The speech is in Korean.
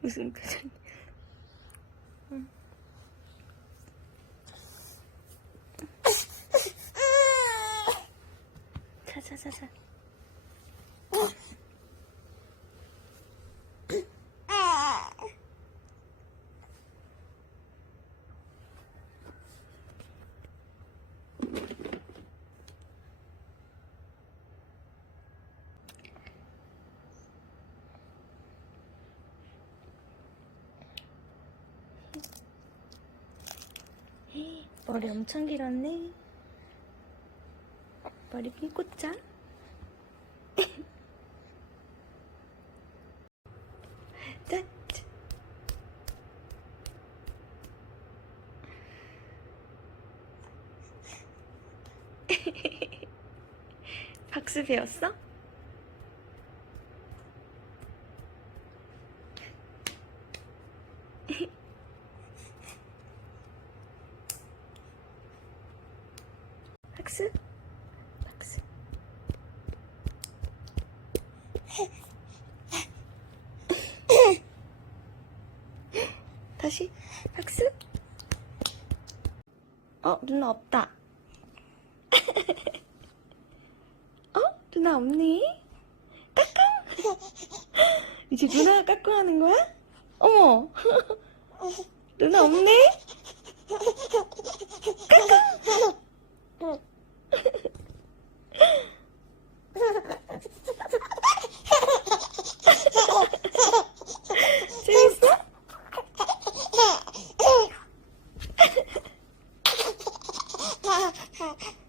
무슨 표정? 응. 자, 자, 자, 자. 머리 엄청 길었네. 머리 핀 꽂자. 짠. 짠. 박수 배웠어? 박수? 박수. 다시 박수. 어, 누나 없다. 어? 누나 없니? 까꿍? 이제 누나가 까꿍 하는 거야? 어머. 누나 없네? 哈哈。